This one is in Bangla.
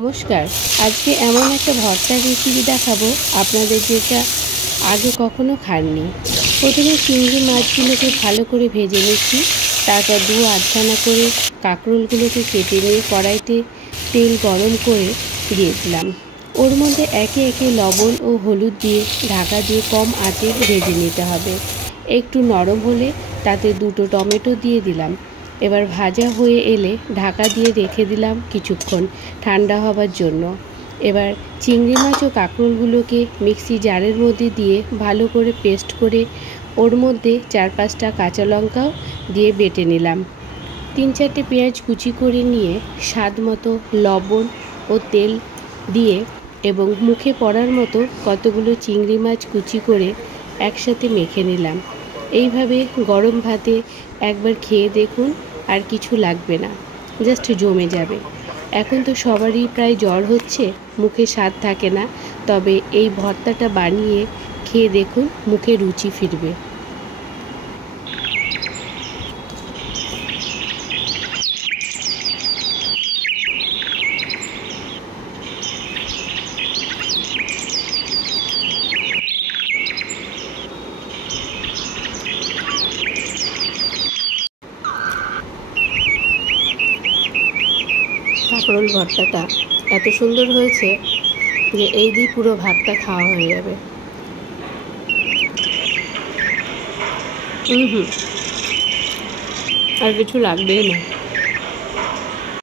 নমস্কার। আজকে এমন একটা ভর্তার রেসিপি দেখাবো আপনাদের, যেটা আগে কখনো খাননি। প্রথমে চিংড়ি মাছগুলোকে ভালো করে ভেজে নিচ্ছি। তারপর দু আধখানা করে কাঁকরোলগুলোকে কেটে নিয়ে কড়াইতে তেল গরম করে দিয়ে দিলাম। ওর মধ্যে একে একে লবণ ও হলুদ দিয়ে ঢাকা দিয়ে কম আঁচে ভেজে নিতে হবে। একটু নরম হলে তাতে দুটো টমেটো দিয়ে দিলাম। এবার ভাজা হয়ে এলে ঢাকা দিয়ে রেখে দিলাম কিছুক্ষণ ঠান্ডা হবার জন্য। এবার চিংড়ি মাছ ও কাঁকরোলগুলোকে মিক্সি জারের মধ্যে দিয়ে ভালো করে পেস্ট করে ওর মধ্যে 4-5টা কাঁচা লঙ্কাও দিয়ে বেটে নিলাম। 3-4টে পেঁয়াজ কুচি করে নিয়ে স্বাদ মতো লবণ ও তেল দিয়ে এবং মুখে পড়ার মতো কতগুলো চিংড়ি মাছ কুচি করে একসাথে মেখে নিলাম। এইভাবে গরম ভাতে একবার খেয়ে দেখুন, আর কিছু লাগবে না, জাস্ট জমে যাবে। এখন তো সবারই প্রায় জ্বর হচ্ছে, মুখে স্বাদ থাকে না, তবে এই ভর্তাটা বানিয়ে খেয়ে দেখুন, মুখে রুচি ফিরবে। কাঁকরোল ভর্তাটা এত সুন্দর হয়েছে যে এই দিয়ে পুরো ভাতটা খাওয়া হয়ে যাবে। আর কিছু লাগবেই না।